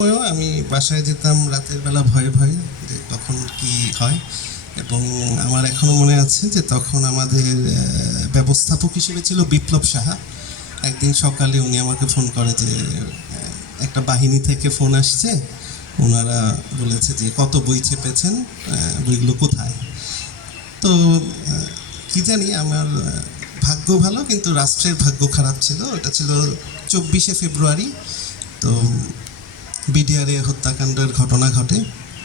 আমি বাসায় যেতাম রাতের বেলা ভয়ে ভয়ে যে তখন কি হয়। এবং আমার এখনো মনে আছে যে তখন আমাদের ব্যবস্থাপক হিসেবে ছিল বিপ্লব সাহা। একদিন সকালে উনি আমাকে ফোন করে যে একটা বাহিনী থেকে ফোন আসছে, ওনারা বলেছে যে কত বই চেপেছেন, বইগুলো কোথায়। তো কি জানি আমার ভাগ্য ভালো, কিন্তু রাষ্ট্রের ভাগ্য খারাপ ছিল। এটা ছিল 24শে ফেব্রুয়ারি। তো বিডিআরে হত্যাকাণ্ডের ঘটনা ঘটে।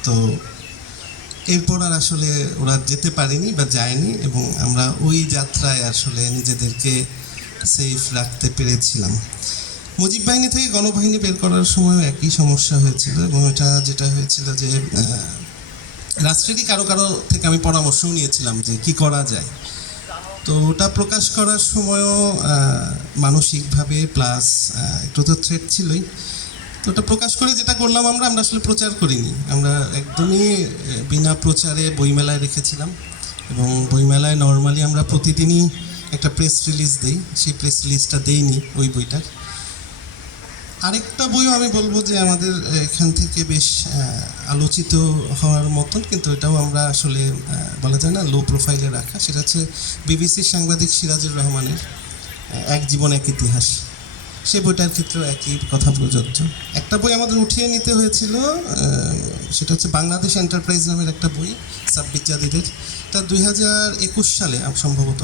তো এরপর আর আসলে ওরা যেতে পারেনি বা যায়নি, এবং আমরা ওই যাত্রায় আসলে নিজেদেরকে সেফ রাখতে পেরেছিলাম। মুজিব বাহিনী থেকে গণবাহিনী বের করার সময় একই সমস্যা হয়েছিল, এবং এটা যেটা হয়েছিল যে রাষ্ট্রেরই কারো কারো থেকে আমি পরামর্শও নিয়েছিলাম যে কি করা যায়। তো ওটা প্রকাশ করার সময়ও মানসিকভাবে প্লাস একটু তো থ্রেট ছিলই। তো ওটা প্রকাশ করে যেটা করলাম, আমরা আসলে প্রচার করিনি। আমরা একদমই বিনা প্রচারে বইমেলায় রেখেছিলাম, এবং বইমেলায় নর্মালি আমরা প্রতিদিনই একটা প্রেস রিলিজ দেই। সেই প্রেস রিলিজটা দেইনি ওই বইটার। আরেকটা বইও আমি বলবো যে আমাদের এখান থেকে বেশ আলোচিত হওয়ার মতন, কিন্তু এটাও আমরা আসলে বলা যায় না লো প্রোফাইলে রাখা। সেটা হচ্ছে বিবিসির সাংবাদিক সিরাজুর রহমানের এক জীবন এক ইতিহাস। সে বইটার ক্ষেত্রেও একই কথা প্রযোজ্য। একটা বই আমাদের উঠিয়ে নিতে হয়েছিল, সেটা হচ্ছে বাংলাদেশ এন্টারপ্রাইজ নামের একটা বই, সাব্বির জাদিদের। তা 2021 সালে সম্ভবত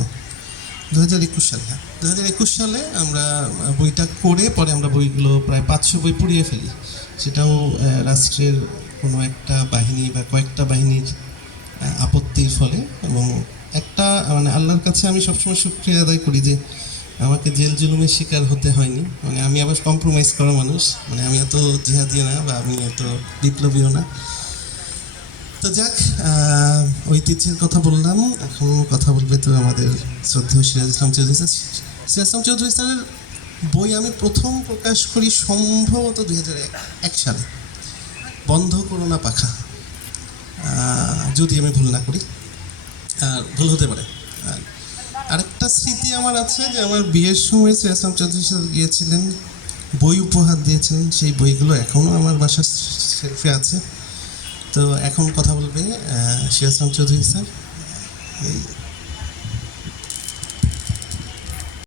2021 সালে, হ্যাঁ 2021 সালে আমরা বইটা করে পরে আমরা বইগুলো প্রায় 500 বই পুড়িয়ে ফেলি। সেটাও রাষ্ট্রের কোনো একটা বাহিনী বা কয়েকটা বাহিনীর আপত্তির ফলে। এবং একটা মানে আল্লাহর কাছে আমি সবসময় শুকরিয়া আদায় করি যে আমাকে জেল জুলুমের শিকার হতে হয়নি। মানে আমি আবার কম্প্রোমাইজ করা মানুষ, মানে আমি এত জিহাদি না বা আমি এত বিপ্লবীও না। তো যাক, ঐতিহ্যের কথা বললাম, এখন কথা বলবে তো আমাদের শ্রদ্ধেয় সিরাজ ইসলাম চৌধুরী স্যার। সিরাজ ইসলাম চৌধুরী স্যারের বই আমি প্রথম প্রকাশ করি সম্ভবত 2001 সালে, বন্ধ করো না পাখা, যদি আমি ভুল না করি, আর ভুল হতে পারে। আরেকটা স্মৃতি আমার আছে যে আমার বিয়ের সময় সিরাজ ইসলাম চৌধুরী স্যার গিয়েছিলেন, বই উপহার দিয়েছেন। সেই বইগুলো এখনও আমার বাসার শেলফে আছে। তো এখন কথা বলবে সিরাজ ইসলাম চৌধুরী স্যার।